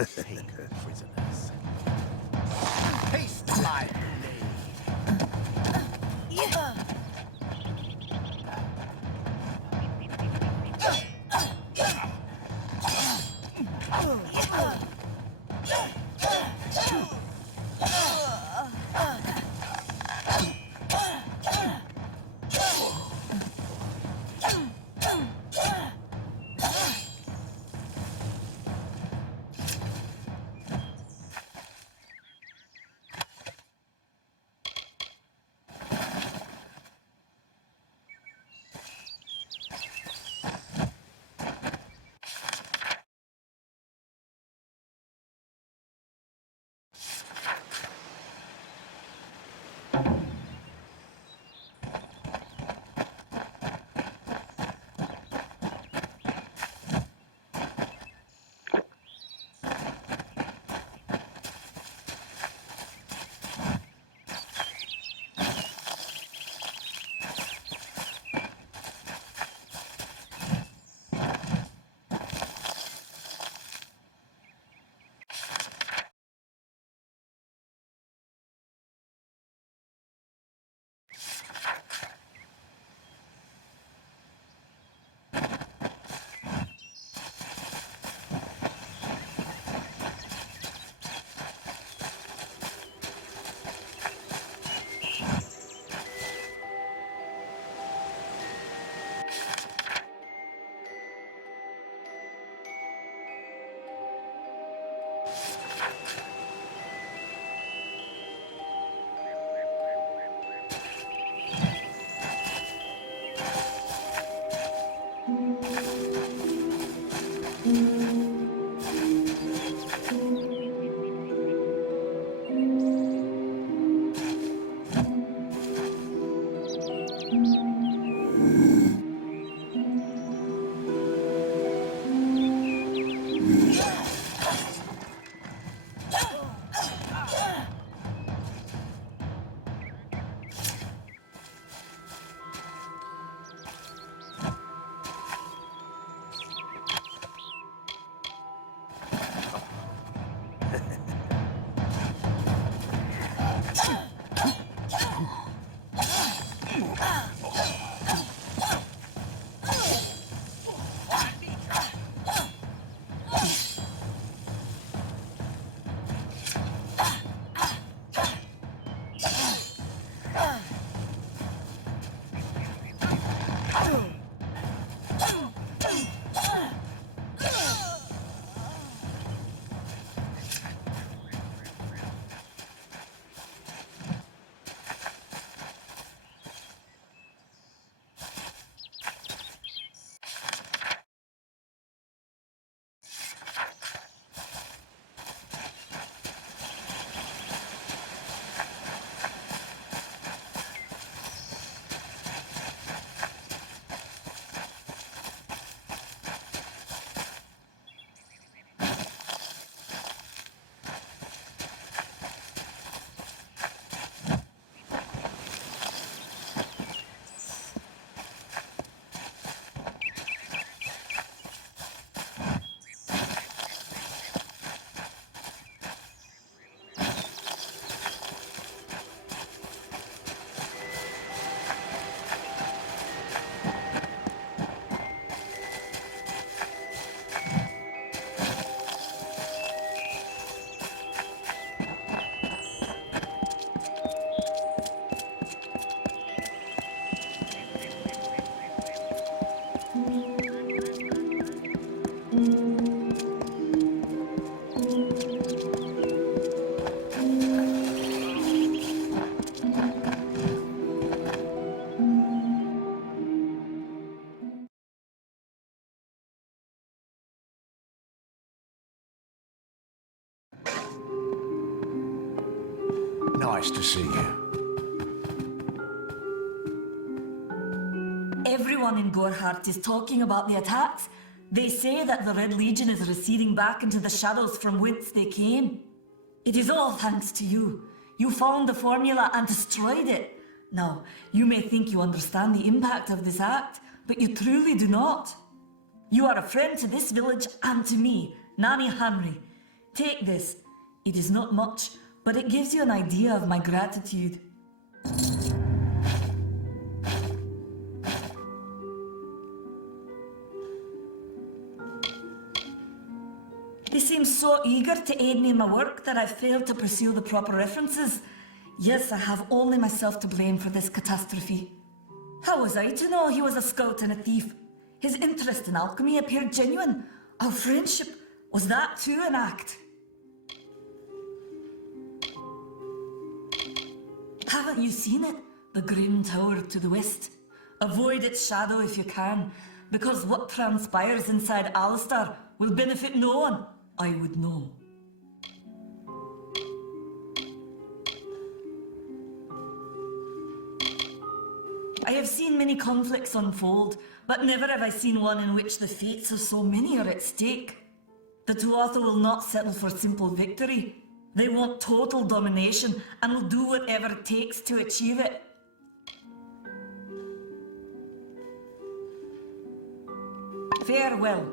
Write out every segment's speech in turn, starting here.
Take prisoners. Haste my blade. Nice to see you. Everyone in Gorhart is talking about the attacks. They say that the Red Legion is receding back into the shadows from whence they came. It is all thanks to you. You found the formula and destroyed it. Now, you may think you understand the impact of this act, but you truly do not. You are a friend to this village and to me, Nani Henry. Take this. It is not much, but it gives you an idea of my gratitude. They seem so eager to aid me in my work that I've failed to pursue the proper references. Yes, I have only myself to blame for this catastrophe. How was I to know he was a scout and a thief? His interest in alchemy appeared genuine. Our friendship, was that too an act? Haven't you seen it? The grim tower to the west. Avoid its shadow if you can, because what transpires inside Alistair will benefit no one. I would know. I have seen many conflicts unfold, but never have I seen one in which the fates of so many are at stake. The Tuatha will not settle for simple victory. They want total domination and will do whatever it takes to achieve it. Farewell.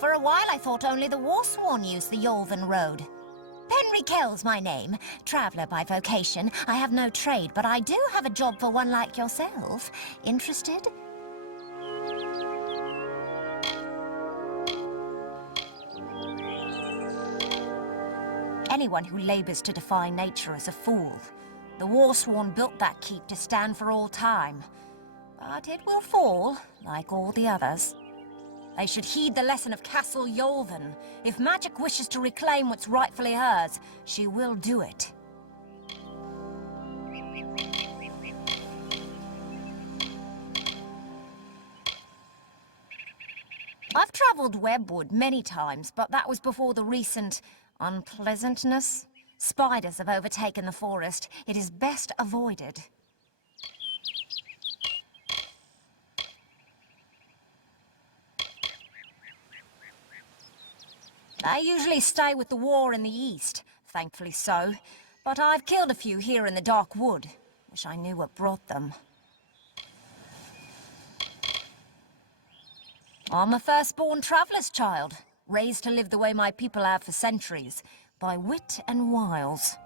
For a while I thought only the Warsworn used the Yolven Road. Penry Kell's my name, traveller by vocation. I have no trade, but I do have a job for one like yourself. Interested? Anyone who labours to defy nature is a fool. The Warsworn built that keep to stand for all time. But it will fall, like all the others. They should heed the lesson of Castle Yolven. If magic wishes to reclaim what's rightfully hers, she will do it. I've travelled Webwood many times, but that was before the recent unpleasantness. Spiders have overtaken the forest. It is best avoided. They usually stay with the war in the east, thankfully so. But I've killed a few here in the Dark Wood. Wish I knew what brought them. I'm a firstborn traveller's child, raised to live the way my people have for centuries, by wit and wiles.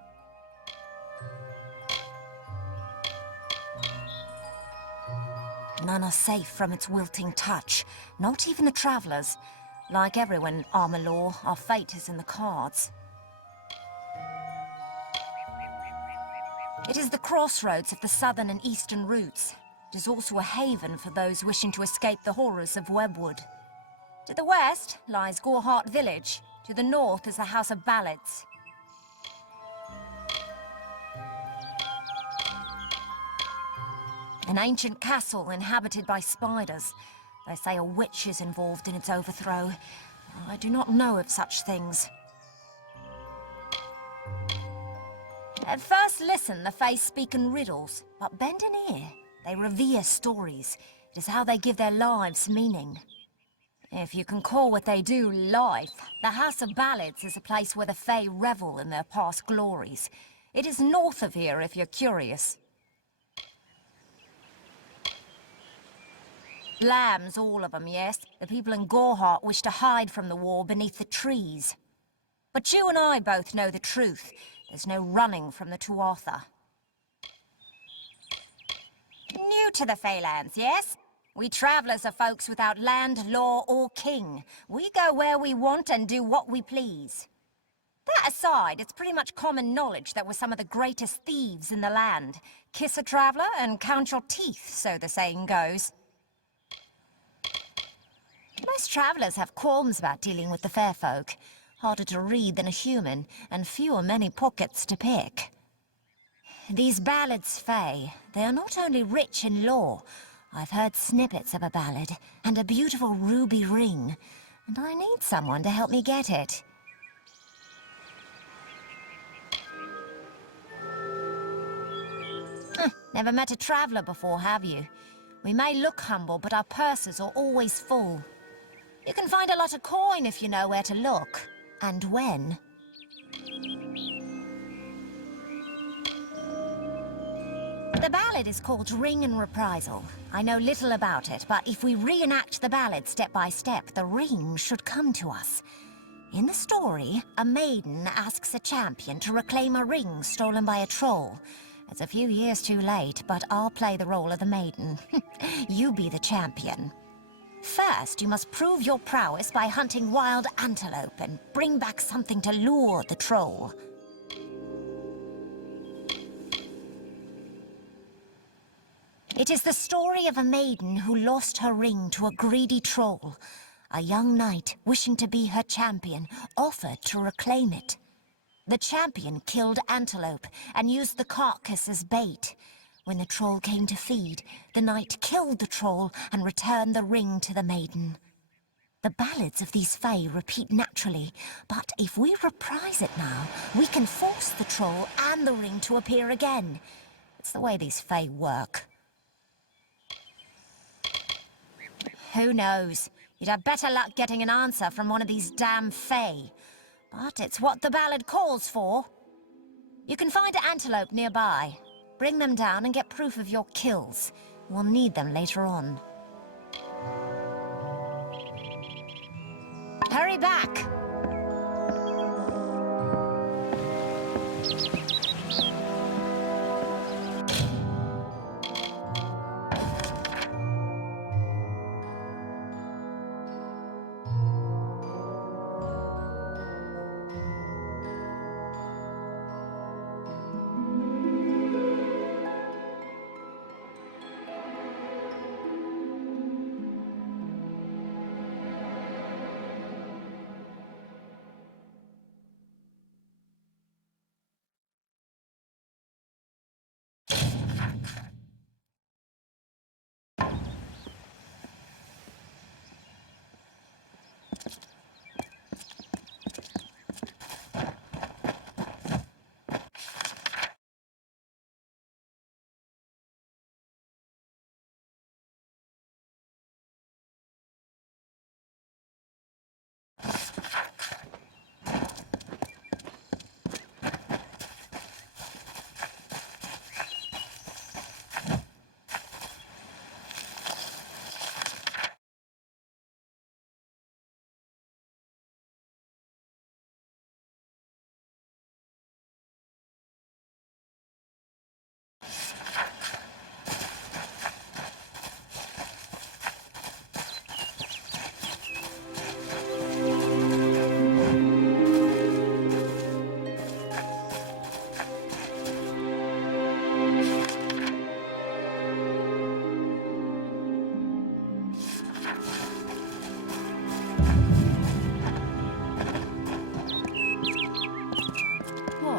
None are safe from its wilting touch, not even the travellers. Like everyone in Amalur, our fate is in the cards. It is the crossroads of the southern and eastern routes. It is also a haven for those wishing to escape the horrors of Webwood. To the west lies Gorhart village. To the north is the House of Ballads. An ancient castle inhabited by spiders. They say a witch is involved in its overthrow. I do not know of such things. At first listen, the Fae speak in riddles, but bend an ear. They revere stories. It is how they give their lives meaning. If you can call what they do life, the House of Ballads is a place where the Fae revel in their past glories. It is north of here if you're curious. Lambs, all of them, yes. The people in Gorhart wish to hide from the war beneath the trees. But you and I both know the truth. There's no running from the Tuatha. New to the Feylands, yes? We travellers are folks without land, law, or king. We go where we want and do what we please. That aside, it's pretty much common knowledge that we're some of the greatest thieves in the land. Kiss a traveller and count your teeth, so the saying goes. Most travellers have qualms about dealing with the fair folk. Harder to read than a human, and fewer many pockets to pick. These ballads, Fae, they are not only rich in lore. I've heard snippets of a ballad, and a beautiful ruby ring, and I need someone to help me get it. Never met a traveller before, have you? We may look humble, but our purses are always full. You can find a lot of coin if you know where to look, and when. The ballad is called Ring and Reprisal. I know little about it, but if we reenact the ballad step by step, the ring should come to us. In the story, a maiden asks a champion to reclaim a ring stolen by a troll. It's a few years too late, but I'll play the role of the maiden. You be the champion. First, you must prove your prowess by hunting wild antelope and bring back something to lure the troll. It is the story of a maiden who lost her ring to a greedy troll. A young knight, wishing to be her champion, offered to reclaim it. The champion killed antelope and used the carcass as bait. When the troll came to feed, the knight killed the troll and returned the ring to the maiden. The ballads of these Fae repeat naturally, but if we reprise it now, we can force the troll and the ring to appear again. It's the way these Fae work. Who knows? You'd have better luck getting an answer from one of these damn Fae. But it's what the ballad calls for. You can find an antelope nearby. Bring them down and get proof of your kills. We'll need them later on. Hurry back!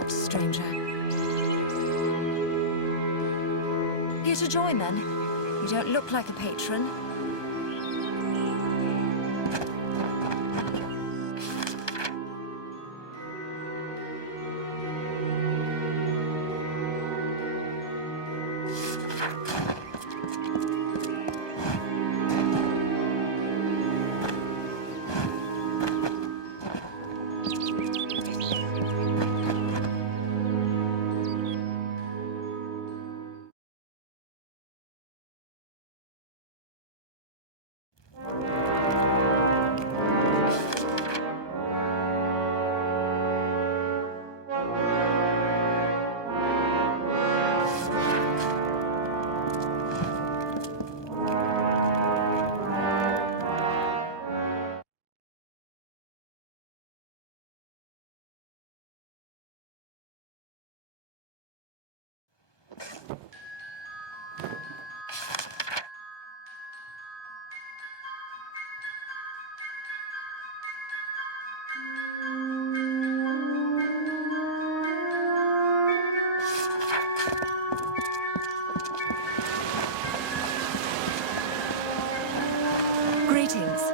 Stranger. Here to join, then? You don't look like a patron. Greetings.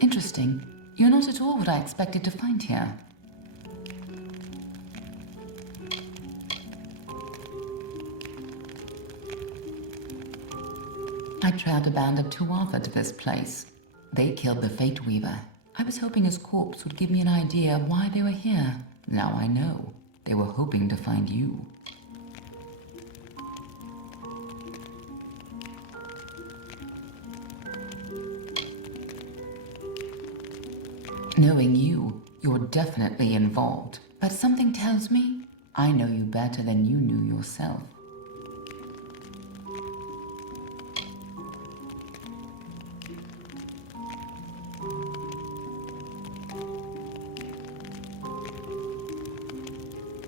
Interesting. You're not at all what I expected to find here. trailed a band of Tuatha to this place. They killed the Fate Weaver. I was hoping his corpse would give me an idea of why they were here. Now I know. They were hoping to find you. Knowing you, you're definitely involved. But something tells me I know you better than you knew yourself.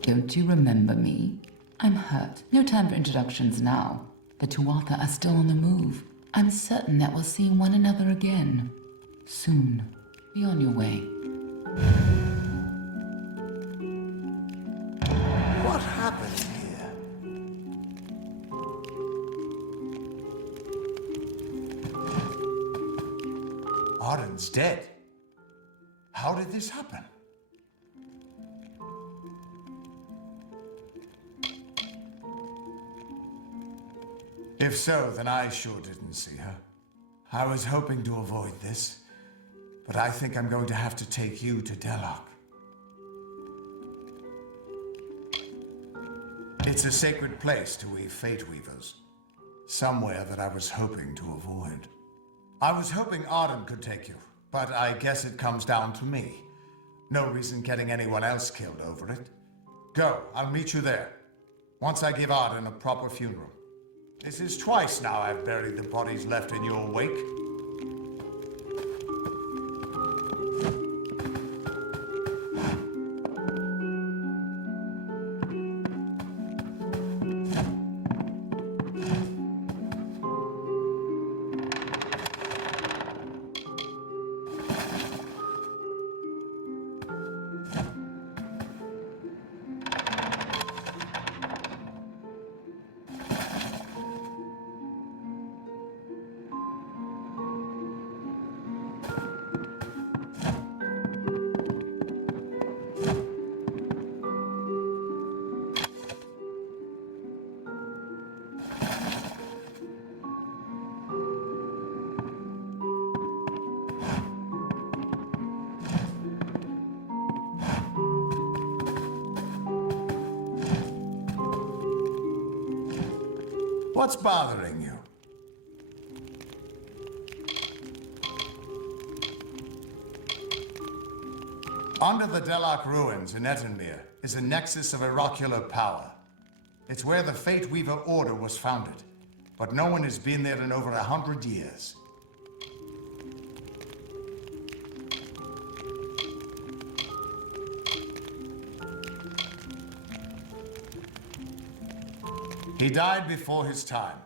Don't you remember me? I'm hurt. No time for introductions now. The Tuatha are still on the move. I'm certain that we'll see one another again. Soon. Be on your way. What happened here? Arden's dead. How did this happen? If so, then I sure didn't see her. I was hoping to avoid this, but I think I'm going to have to take you to Delok. It's a sacred place to we Fate Weavers. Somewhere that I was hoping to avoid. I was hoping Arden could take you, but I guess it comes down to me. No reason getting anyone else killed over it. Go, I'll meet you there. Once I give Arden a proper funeral. This is twice now I've buried the bodies left in your wake. What's bothering you? Under the Delok ruins in Etenmere is a nexus of oracular power. It's where the Fate Weaver Order was founded, but no one has been there in over 100 years. He died before his time,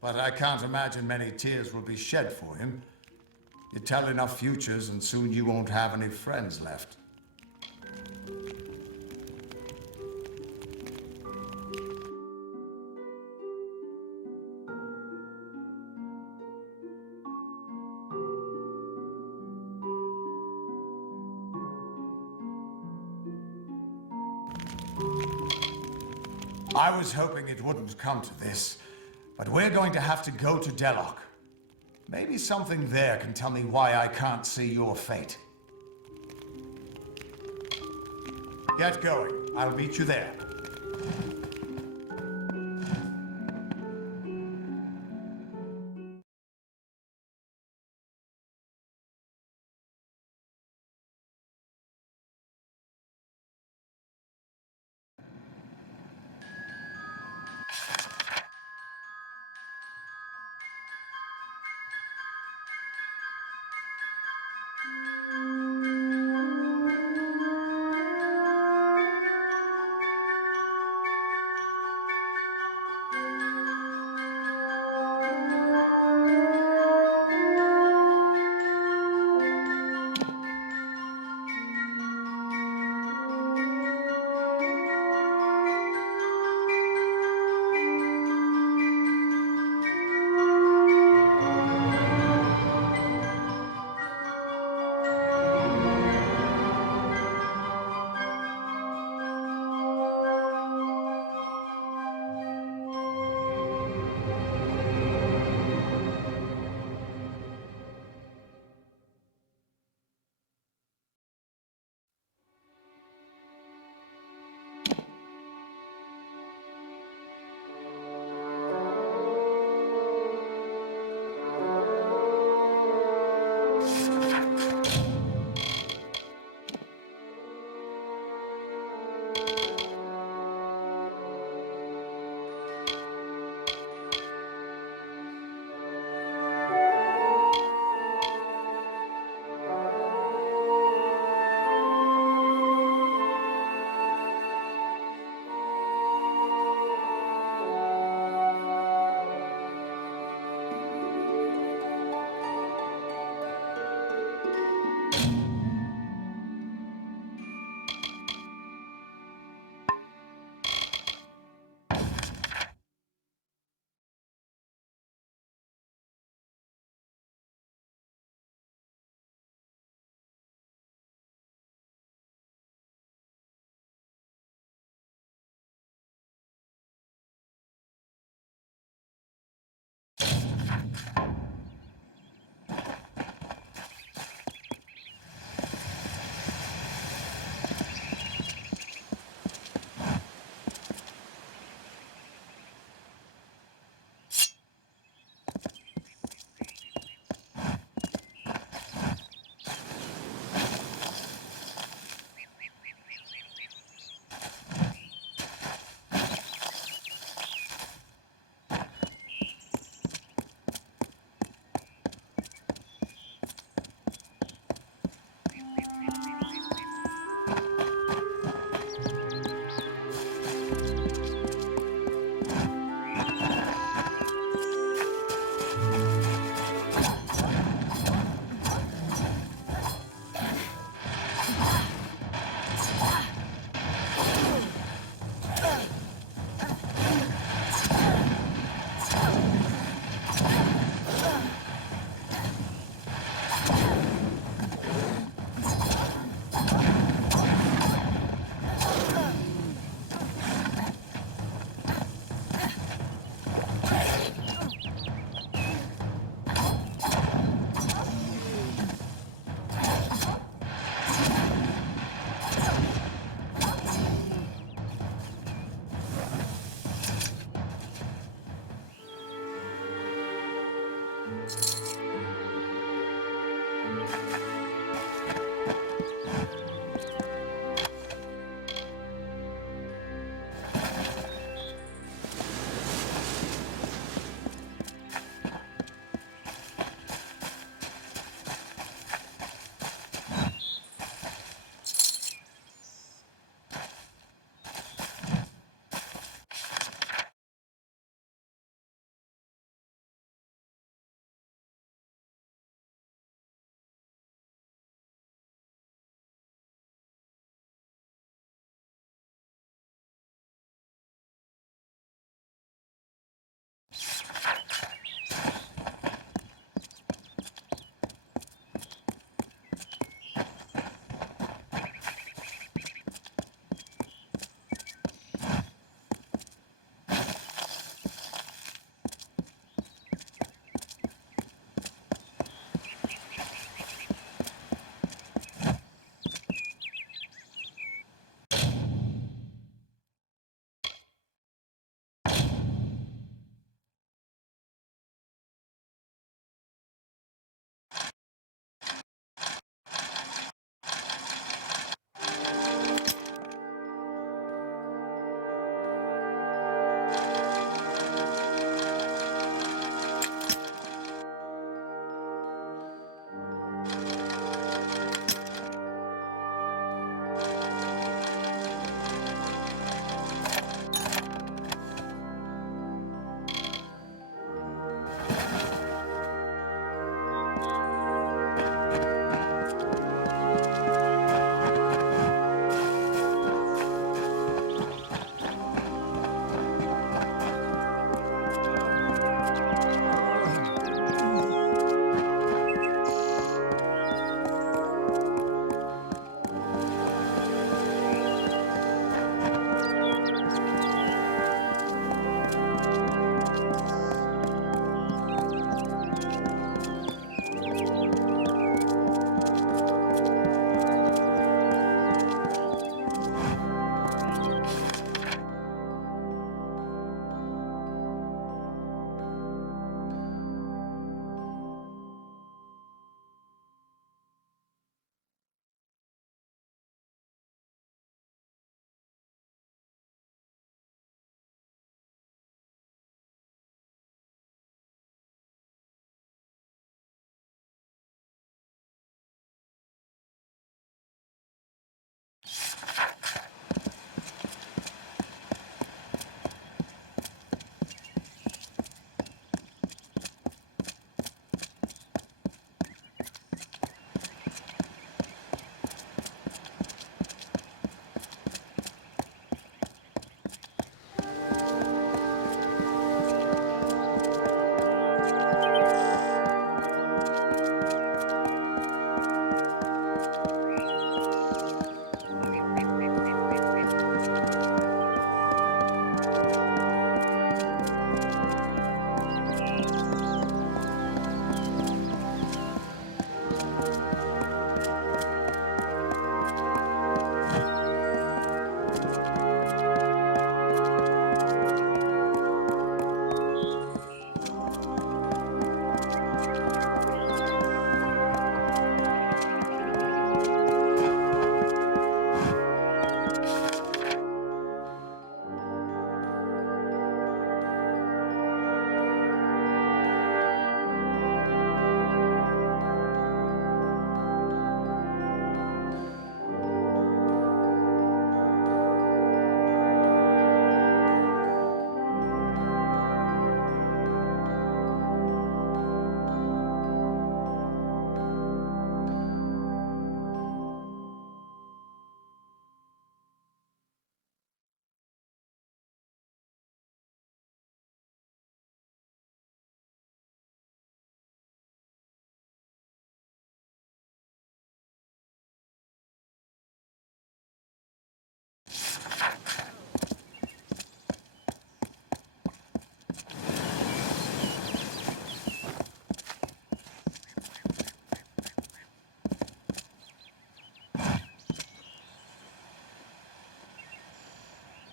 but I can't imagine many tears will be shed for him. You tell enough futures and soon you won't have any friends left. I was hoping it wouldn't come to this, but we're going to have to go to Delok. Maybe something there can tell me why I can't see your fate. Get going. I'll meet you there.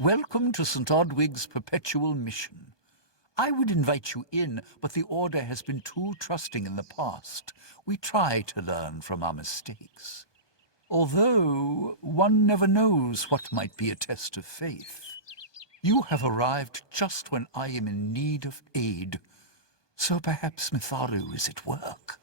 Welcome to St. Odwig's perpetual mission. I would invite you in, but the Order has been too trusting in the past. We try to learn from our mistakes. Although, one never knows what might be a test of faith. You have arrived just when I am in need of aid. So perhaps Mitharu is at work.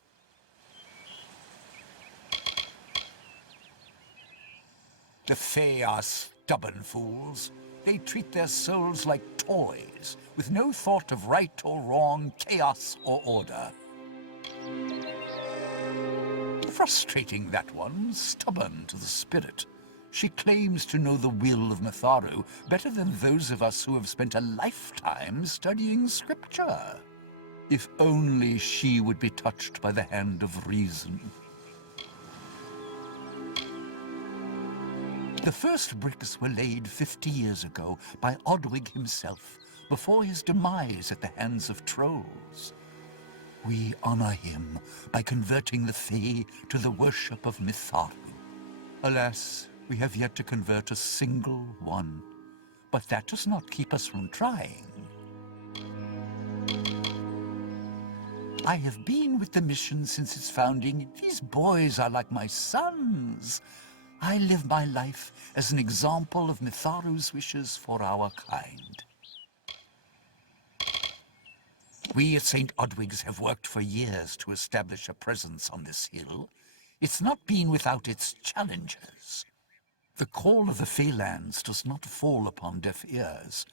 The Fae are stubborn fools. They treat their souls like toys, with no thought of right or wrong, chaos or order. Frustrating, that one, stubborn to the spirit. She claims to know the will of Mitharu better than those of us who have spent a lifetime studying scripture. If only she would be touched by the hand of reason. The first bricks were laid 50 years ago by Odwig himself, before his demise at the hands of trolls. We honor him by converting the Fae to the worship of Mitharu. Alas, we have yet to convert a single one. But that does not keep us from trying. I have been with the mission since its founding. These boys are like my sons. I live my life as an example of Mitharu's wishes for our kind. We at St. Odwig's have worked for years to establish a presence on this hill. It's not been without its challenges. The call of the Feylands does not fall upon deaf ears,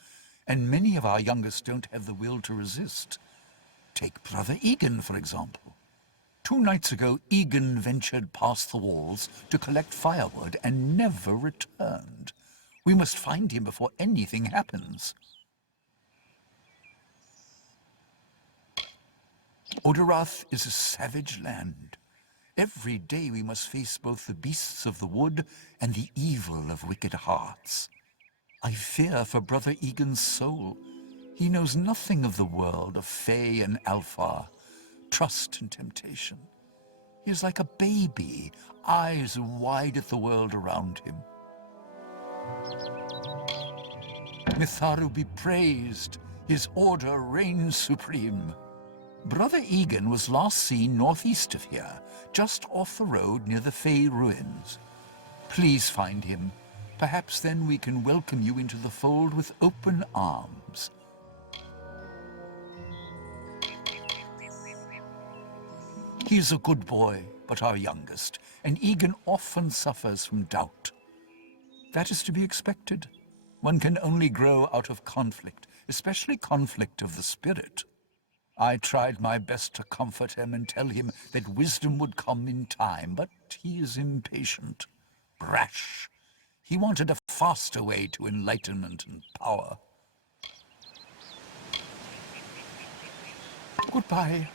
and many of our youngest don't have the will to resist. Take Brother Egan, for example. 2 nights ago, Egan ventured past the walls to collect firewood and never returned. We must find him before anything happens. Oderath is a savage land. Every day we must face both the beasts of the wood and the evil of wicked hearts. I fear for Brother Egan's soul. He knows nothing of the world of Fae and Alpha, trust and temptation. He is like a baby, eyes wide at the world around him. Mitharu be praised, his order reigns supreme. Brother Egan was last seen northeast of here, just off the road near the Fae ruins. Please find him. Perhaps then we can welcome you into the fold with open arms. He's a good boy, but our youngest, and Egan often suffers from doubt. That is to be expected. One can only grow out of conflict, especially conflict of the spirit. I tried my best to comfort him and tell him that wisdom would come in time, but he is impatient, brash. He wanted a faster way to enlightenment and power. Goodbye.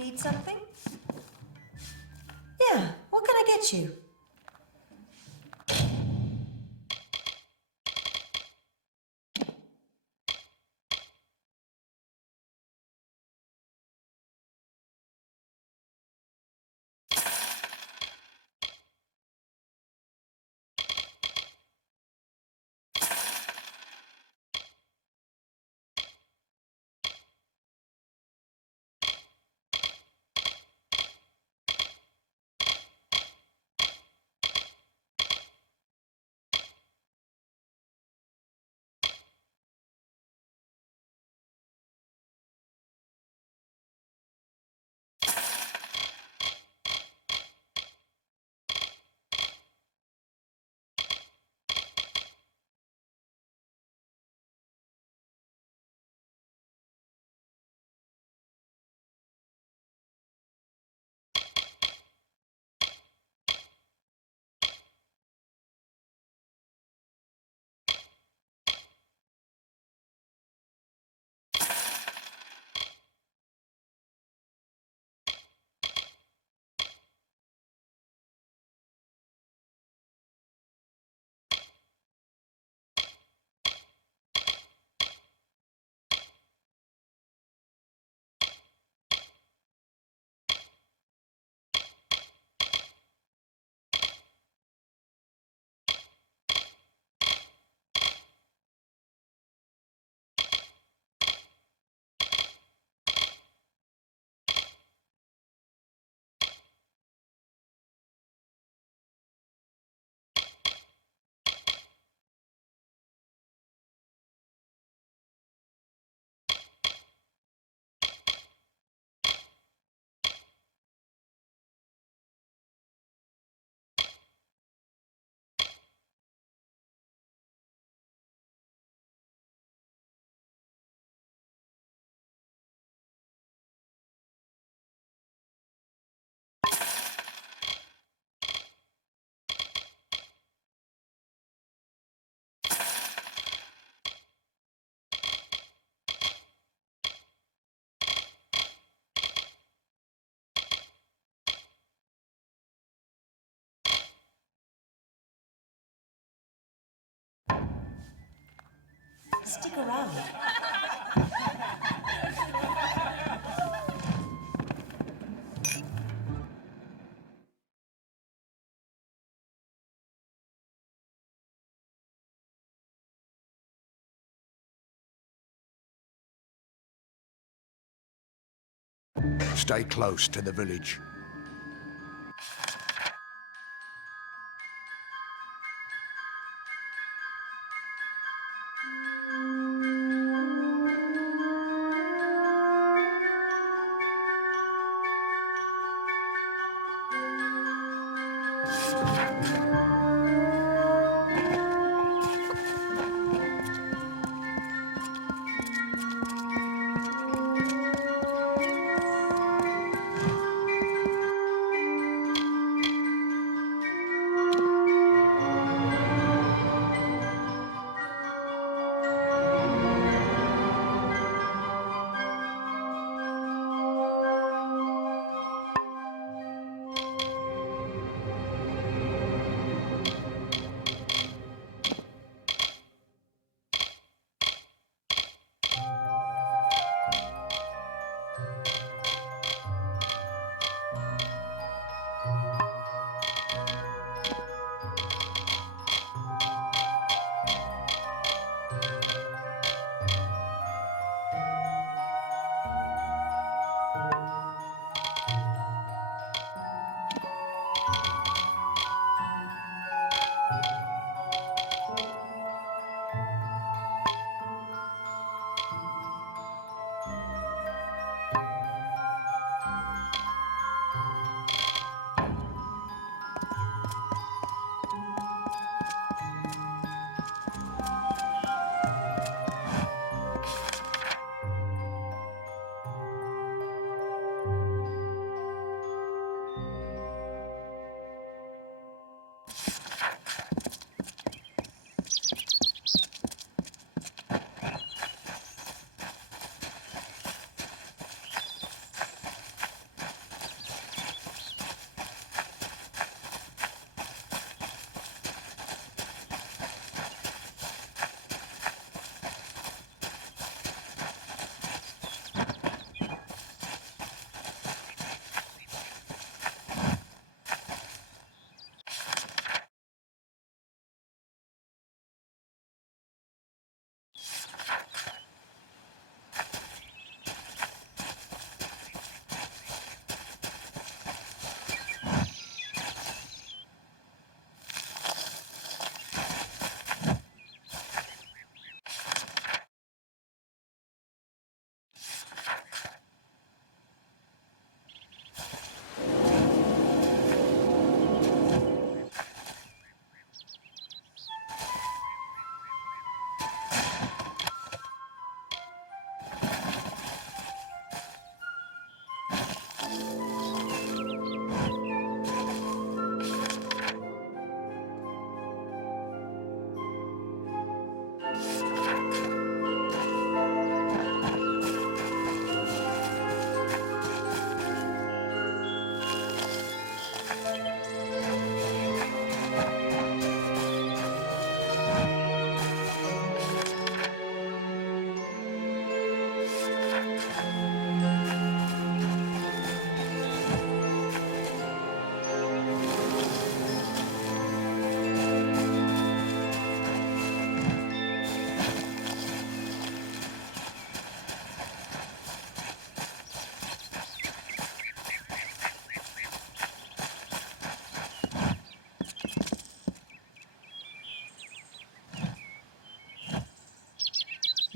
Need something? Yeah, what can I get you? Stick around. Stay close to the village.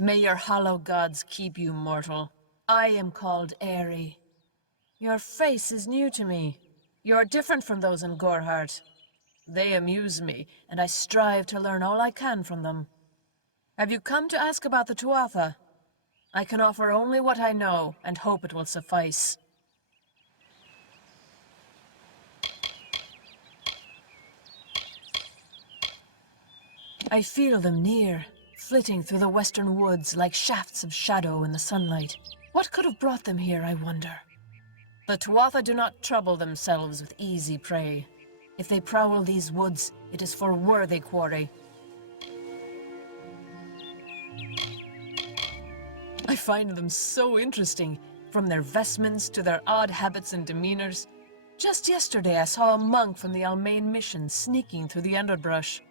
May your hollow gods keep you, mortal. I am called Aerie. Your face is new to me. You are different from those in Gorhart. They amuse me, and I strive to learn all I can from them. Have you come to ask about the Tuatha? I can offer only what I know, and hope it will suffice. I feel them near, flitting through the western woods like shafts of shadow in the sunlight. What could have brought them here, I wonder? The Tuatha do not trouble themselves with easy prey. If they prowl these woods, it is for worthy quarry. I find them so interesting, from their vestments to their odd habits and demeanors. Just yesterday I saw a monk from the Almain mission sneaking through the underbrush.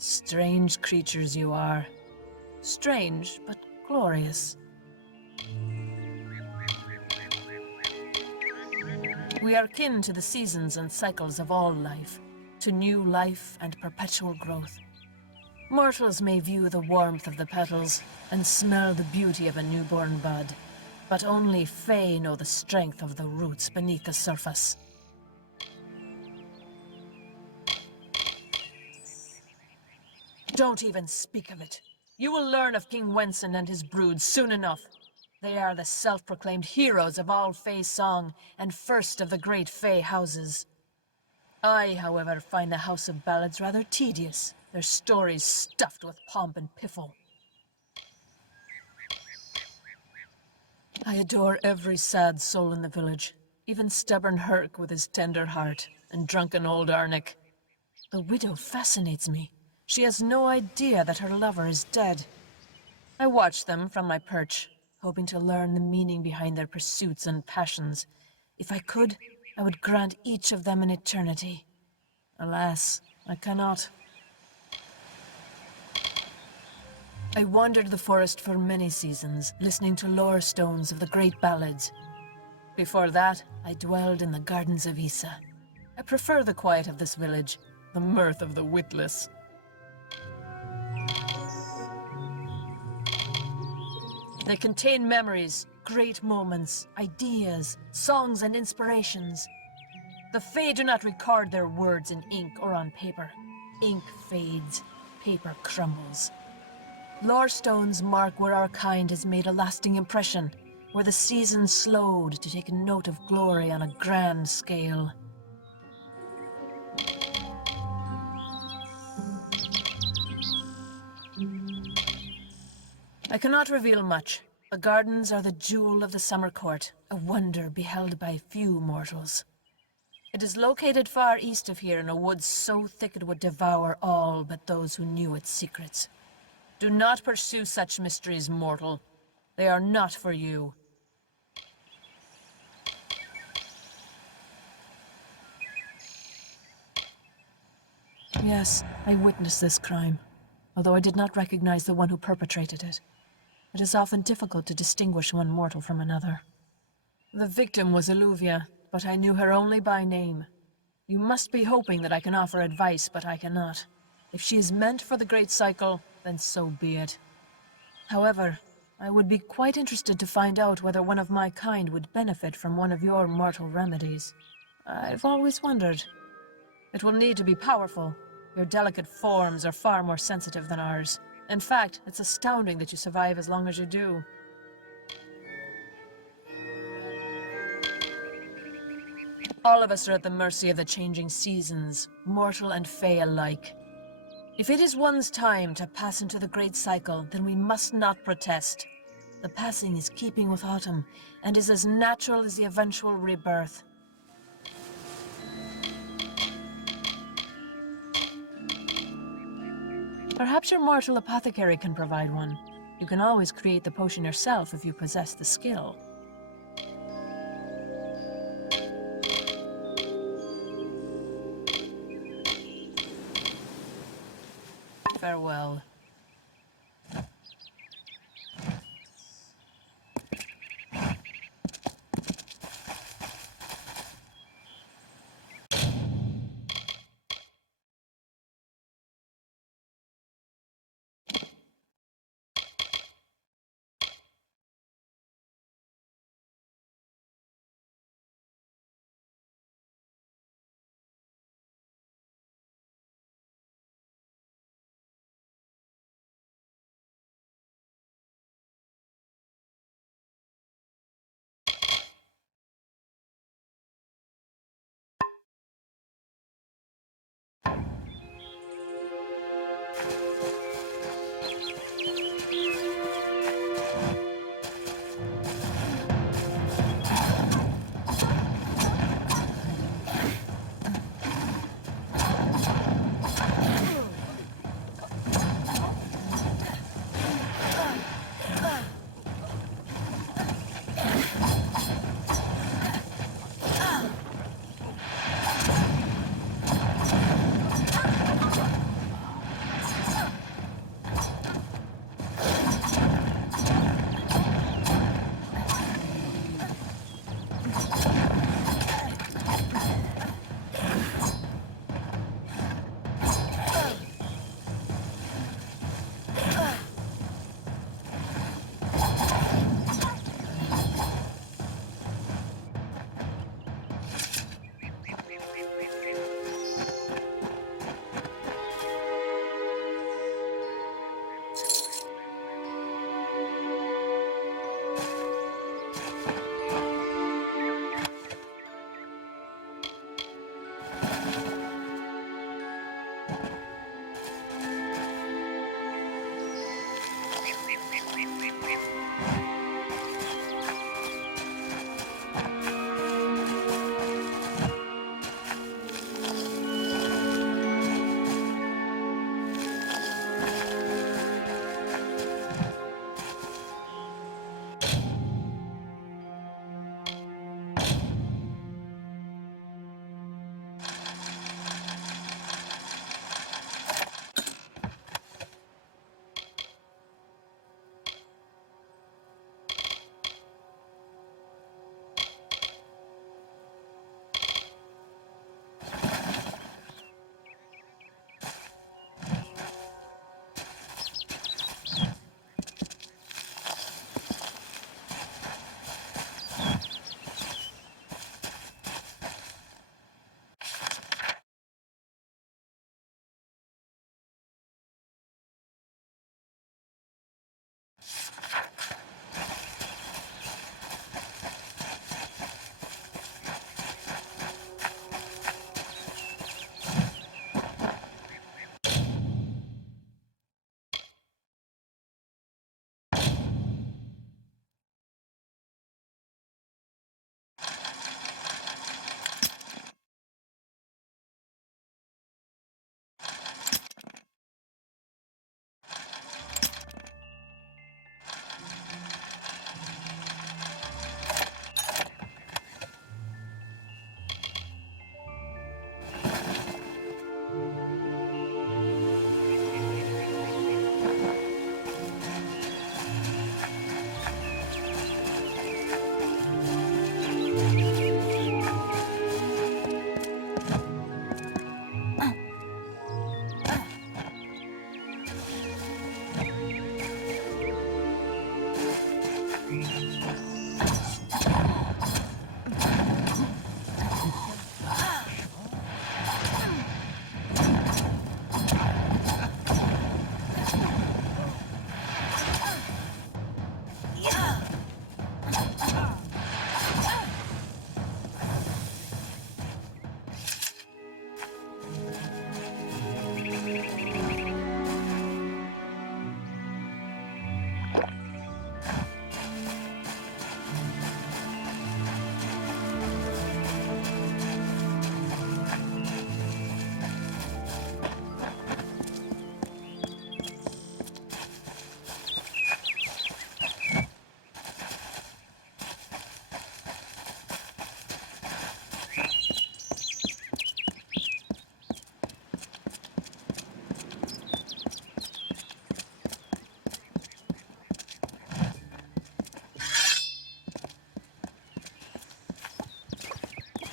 Strange creatures you are. Strange, but glorious. We are kin to the seasons and cycles of all life, to new life and perpetual growth. Mortals may view the warmth of the petals and smell the beauty of a newborn bud, but only Fae know the strength of the roots beneath the surface. Don't even speak of it. You will learn of King Wenson and his brood soon enough. They are the self-proclaimed heroes of all Fae song, and first of the great Fae houses. I, however, find the House of Ballads rather tedious, their stories stuffed with pomp and piffle. I adore every sad soul in the village, even stubborn Herc with his tender heart, and drunken old Arnick. The widow fascinates me. She has no idea that her lover is dead. I watch them from my perch, hoping to learn the meaning behind their pursuits and passions. If I could, I would grant each of them an eternity. Alas, I cannot. I wandered the forest for many seasons, listening to lore stones of the great ballads. Before that, I dwelled in the gardens of Issa. I prefer the quiet of this village, the mirth of the witless. They contain memories, great moments, ideas, songs and inspirations. The Fae do not record their words in ink or on paper. Ink fades, paper crumbles. Lore stones mark where our kind has made a lasting impression, where the seasons slowed to take note of glory on a grand scale. I cannot reveal much. The gardens are the jewel of the summer court, a wonder beheld by few mortals. It is located far east of here in a wood so thick it would devour all but those who knew its secrets. Do not pursue such mysteries, mortal. They are not for you. Yes, I witnessed this crime, although I did not recognize the one who perpetrated it. It is often difficult to distinguish one mortal from another. The victim was Illuvia, but I knew her only by name. You must be hoping that I can offer advice, but I cannot. If she is meant for the Great Cycle, then so be it. However, I would be quite interested to find out whether one of my kind would benefit from one of your mortal remedies. I've always wondered. It will need to be powerful. Your delicate forms are far more sensitive than ours. In fact, it's astounding that you survive as long as you do. All of us are at the mercy of the changing seasons, mortal and Fae alike. If it is one's time to pass into the Great Cycle, then we must not protest. The passing is keeping with autumn, and is as natural as the eventual rebirth. Perhaps your mortal apothecary can provide one. You can always create the potion yourself if you possess the skill. Farewell.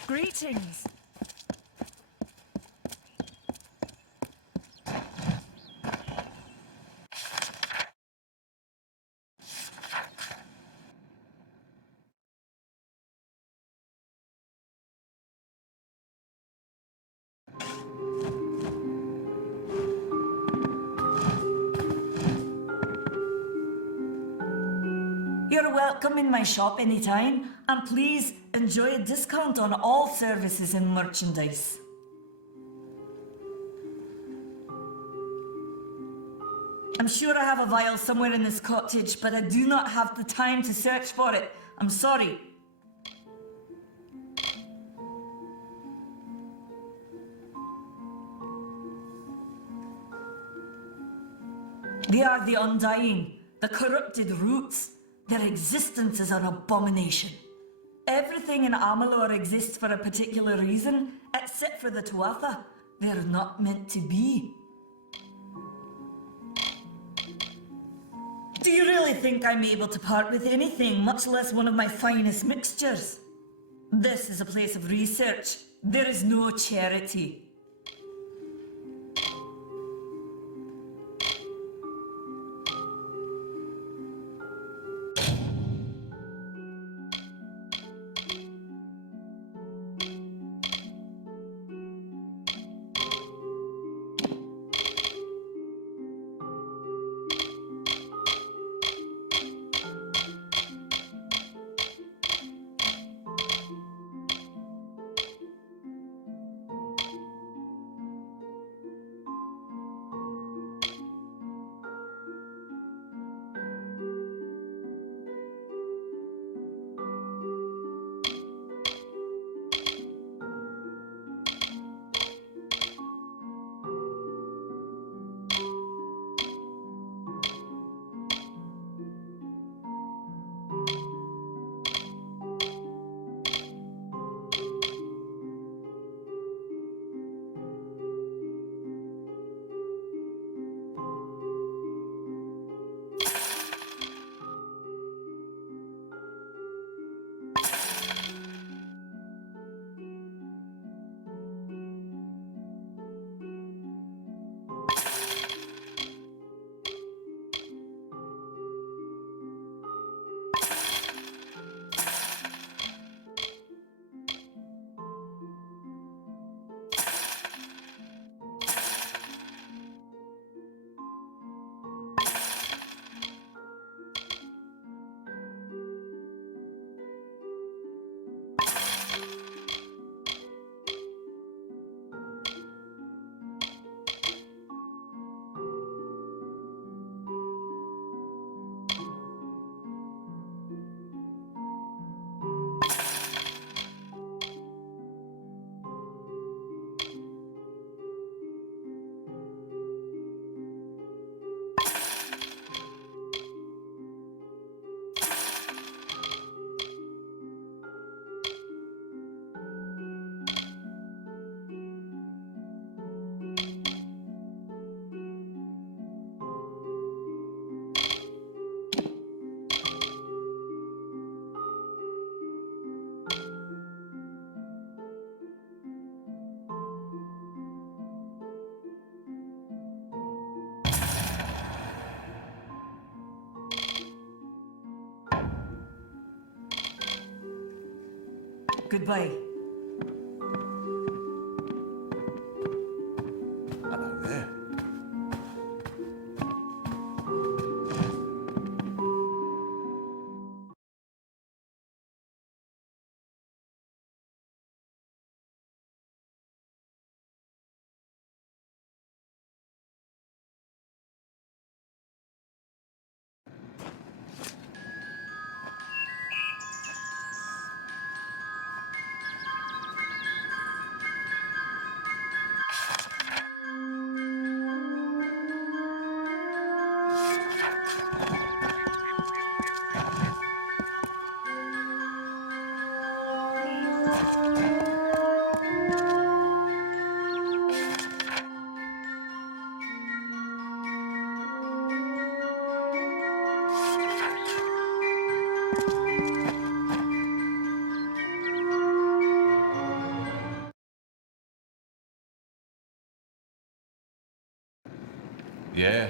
Greetings. You're welcome in my shop anytime, and please enjoy a discount on all services and merchandise. I'm sure I have a vial somewhere in this cottage, but I do not have the time to search for it. I'm sorry. They are the undying, the corrupted roots. Their existence is an abomination. Everything in Amalur exists for a particular reason, except for the Tuatha. They're not meant to be. Do you really think I'm able to part with anything, much less one of my finest mixtures? This is a place of research. There is no charity. Goodbye. Hello there. Yeah.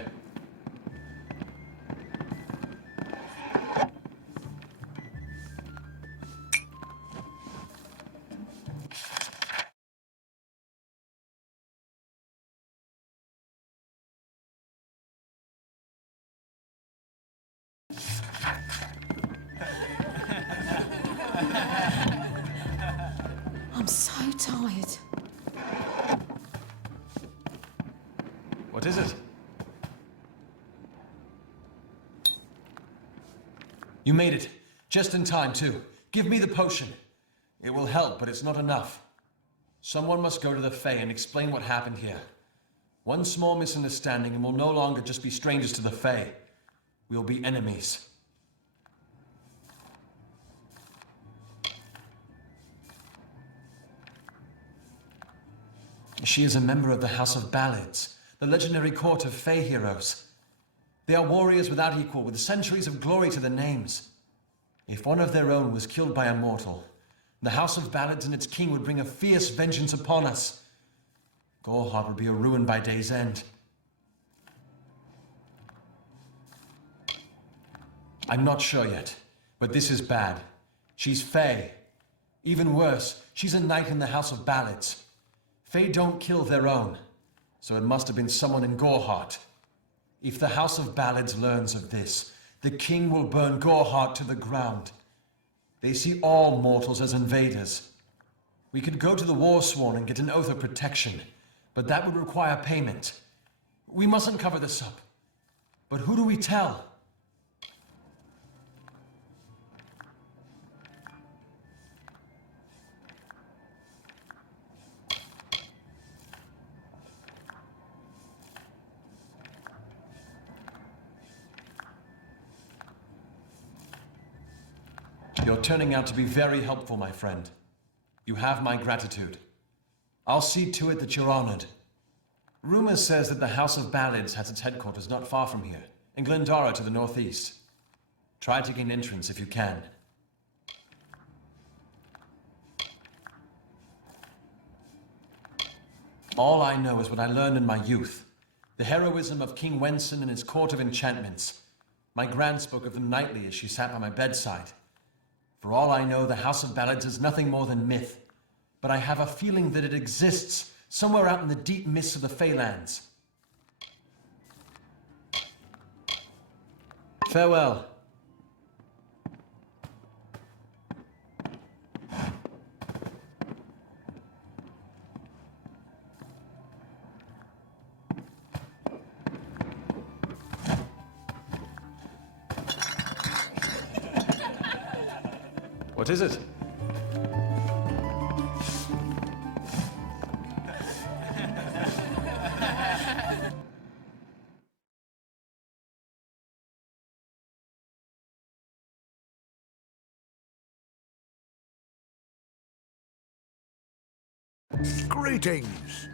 I'm so tired. What is it? You made it. Just in time, too. Give me the potion. It will help, but it's not enough. Someone must go to the Fae and explain what happened here. One small misunderstanding and we'll no longer just be strangers to the Fae. We'll be enemies. She is a member of the House of Ballads, the legendary court of Fae heroes. They are warriors without equal, with centuries of glory to their names. If one of their own was killed by a mortal, the House of Ballads and its king would bring a fierce vengeance upon us. Gorehart would be a ruin by day's end. I'm not sure yet, but this is bad. She's Fae. Even worse, she's a knight in the House of Ballads. Fae don't kill their own, so it must have been someone in Gorehart. If the House of Ballads learns of this, the king will burn Gorehart to the ground. They see all mortals as invaders. We could go to the Warsworn and get an oath of protection, but that would require payment. We mustn't cover this up. But who do we tell? You're turning out to be very helpful, my friend. You have my gratitude. I'll see to it that you're honored. Rumor says that the House of Ballads has its headquarters not far from here, in Glendara to the northeast. Try to gain entrance if you can. All I know is what I learned in my youth. The heroism of King Wenson and his court of enchantments. My gran spoke of them nightly as she sat by my bedside. For all I know, the House of Ballads is nothing more than myth. But I have a feeling that it exists somewhere out in the deep mists of the Feylands. Farewell. What is it? Greetings.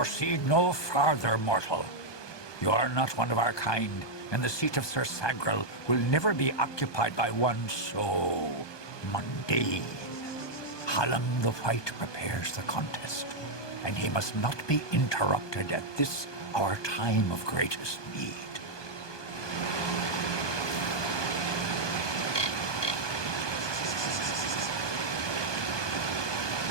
Proceed no farther, mortal. You are not one of our kind, and the seat of Sir Sagrel will never be occupied by one so mundane. Hallam the White prepares the contest, and he must not be interrupted at this our time of greatest need.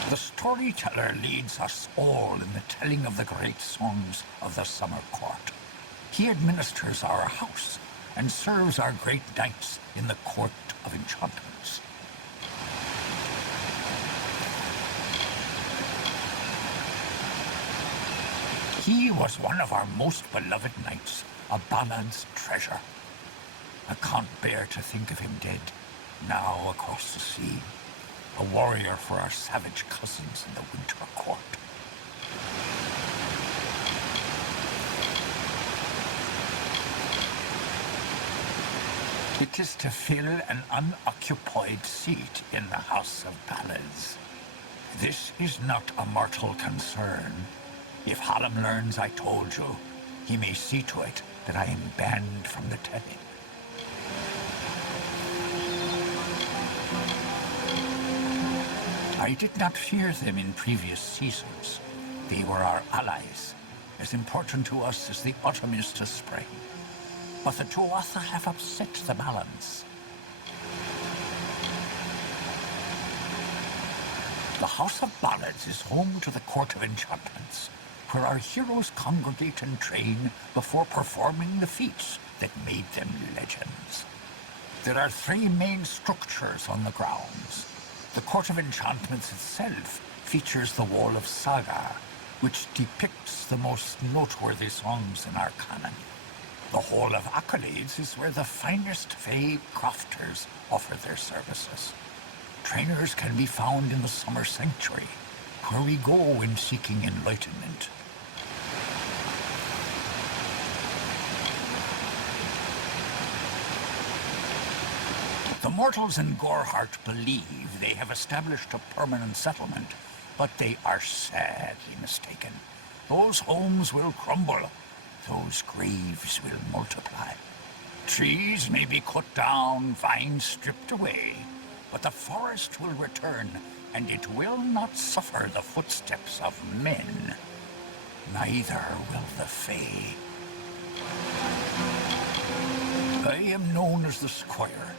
The storyteller leads us all in the telling of the great songs of the summer court. He administers our house and serves our great knights in the court of enchantments. He was one of our most beloved knights, a ballad's treasure. I can't bear to think of him dead, now across the sea, a warrior for our savage cousins in the winter court. It is to fill an unoccupied seat in the House of Ballads. This is not a mortal concern. If Hallam learns I told you, he may see to it that I am banned from the telling. I did not fear them in previous seasons. They were our allies, as important to us as the autumn is to spring. But the Tuatha have upset the balance. The House of Ballads is home to the Court of Enchantments, where our heroes congregate and train before performing the feats that made them legends. There are 3 main structures on the grounds. The Court of Enchantments itself features the Wall of Saga, which depicts the most noteworthy songs in our canon. The Hall of Accolades is where the finest Fae crafters offer their services. Trainers can be found in the Summer Sanctuary, where we go when seeking enlightenment. The mortals in Gorhart believe they have established a permanent settlement, but they are sadly mistaken. Those homes will crumble. Those graves will multiply. Trees may be cut down, vines stripped away, but the forest will return, and it will not suffer the footsteps of men. Neither will the Fae. I am known as the Squire.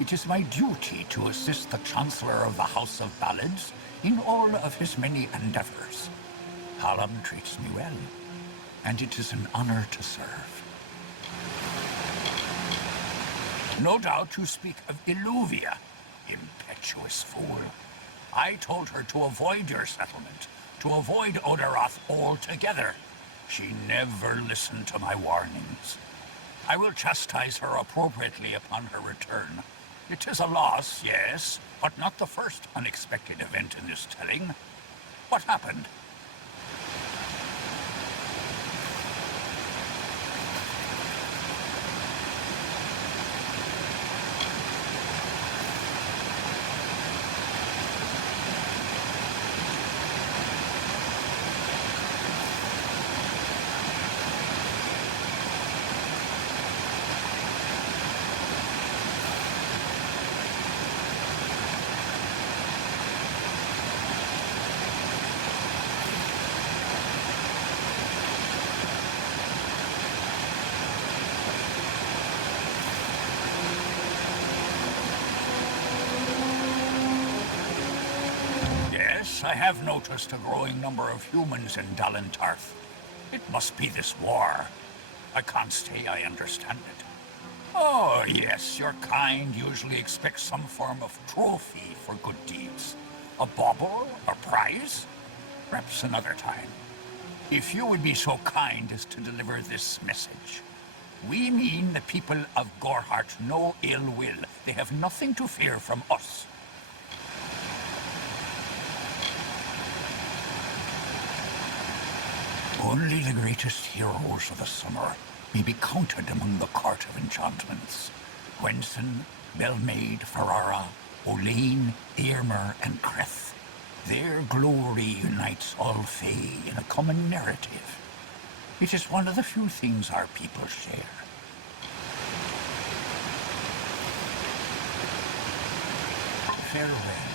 It is my duty to assist the Chancellor of the House of Ballads in all of his many endeavors. Hallam treats me well, and it is an honor to serve. No doubt you speak of Illuvia, impetuous fool. I told her to avoid your settlement, to avoid Oderoth altogether. She never listened to my warnings. I will chastise her appropriately upon her return. It is a loss, yes, but not the first unexpected event in this telling. What happened? I have noticed a growing number of humans in Dalentarth. It must be this war. I can't stay, I understand it. Oh, yes, your kind usually expects some form of trophy for good deeds. A bauble, a prize? Perhaps another time. If you would be so kind as to deliver this message. We mean the people of Gorhart no ill will. They have nothing to fear from us. Only the greatest heroes of the summer may be counted among the Court of Enchantments. Gwenson, Belmaid, Ferrara, Olaine, Earmer, and Creth. Their glory unites all Fae in a common narrative. It is one of the few things our people share. Farewell.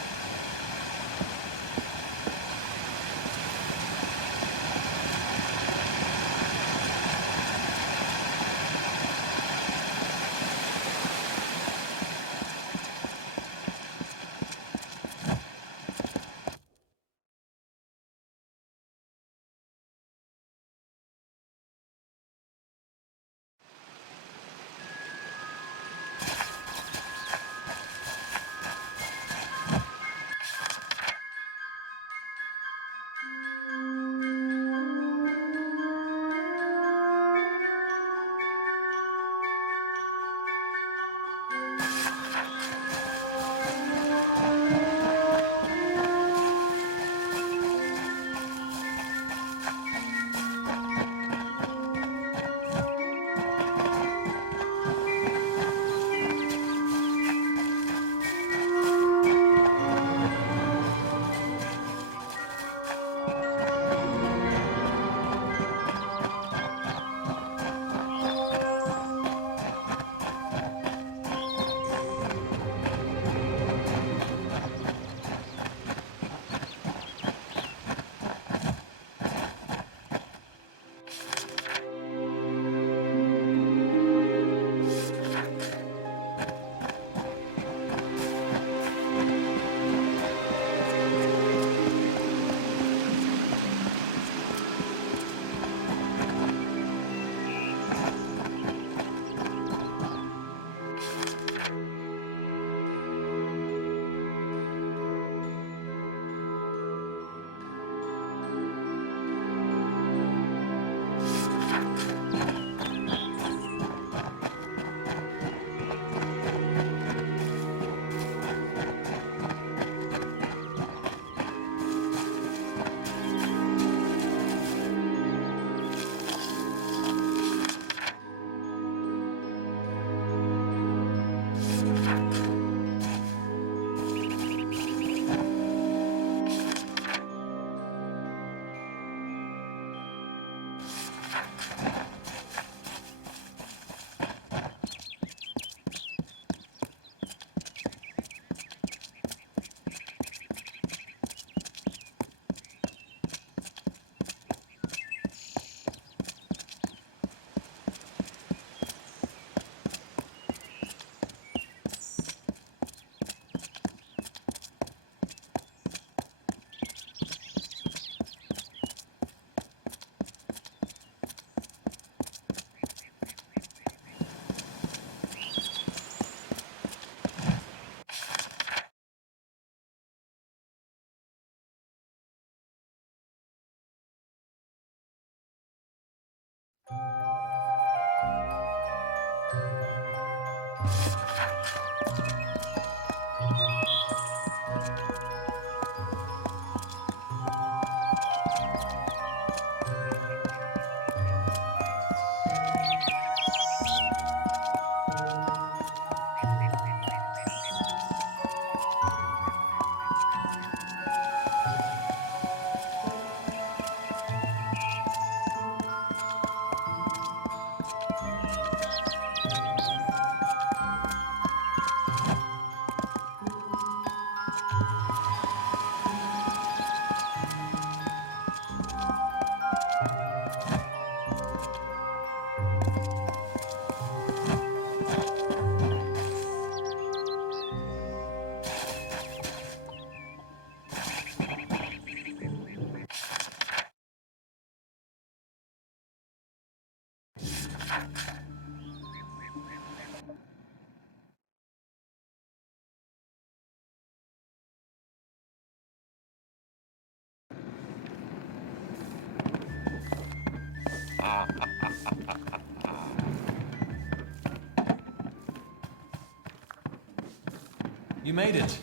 You made it.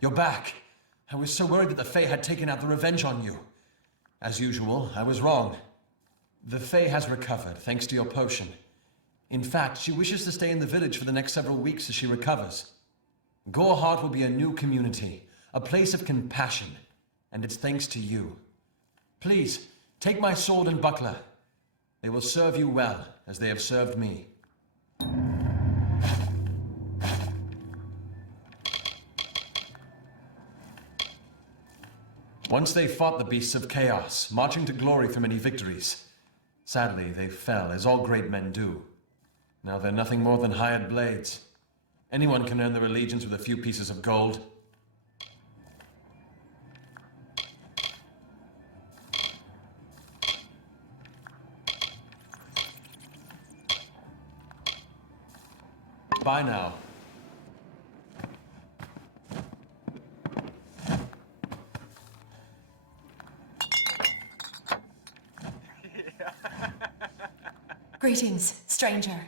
You're back. I was so worried that the Fae had taken out the revenge on you. As usual, I was wrong. The Fae has recovered, thanks to your potion. In fact, she wishes to stay in the village for the next several weeks as she recovers. Goreheart will be a new community, a place of compassion, and it's thanks to you. Please, take my sword and buckler. They will serve you well, as they have served me. Once they fought the beasts of chaos, marching to glory for many victories. Sadly, they fell, as all great men do. Now they're nothing more than hired blades. Anyone can earn their allegiance with a few pieces of gold. Bye now. Greetings, stranger.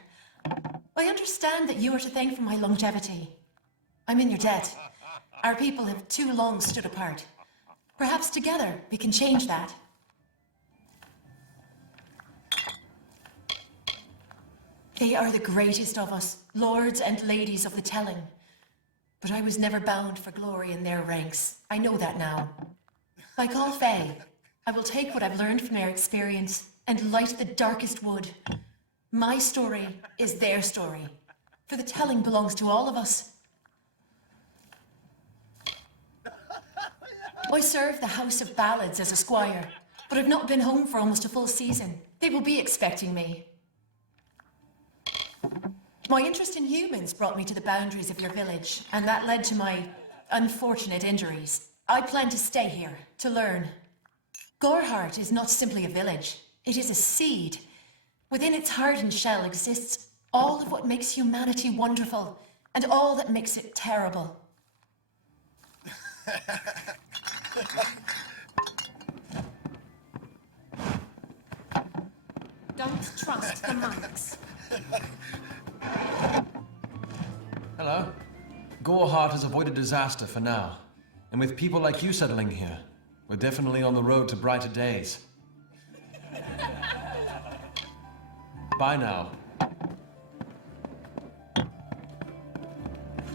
I understand that you are to thank for my longevity. I'm in your debt. Our people have too long stood apart. Perhaps together we can change that. They are the greatest of us, lords and ladies of the telling. But I was never bound for glory in their ranks. I know that now. Like all Fae, I will take what I've learned from their experience and light the darkest wood. My story is their story, for the telling belongs to all of us. I serve the House of Ballads as a squire, but I've not been home for almost a full season. They will be expecting me. My interest in humans brought me to the boundaries of your village, and that led to my unfortunate injuries. I plan to stay here, to learn. Goreheart is not simply a village. It is a seed. Within its hardened shell exists all of what makes humanity wonderful, and all that makes it terrible. Don't trust the monks. Hello. Goreheart has avoided disaster for now. And with people like you settling here, we're definitely on the road to brighter days. Bye now.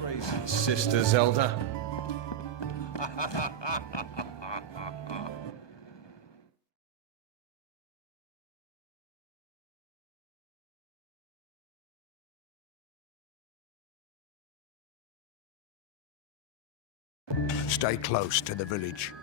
Crazy Sister Zelda. Stay close to the village.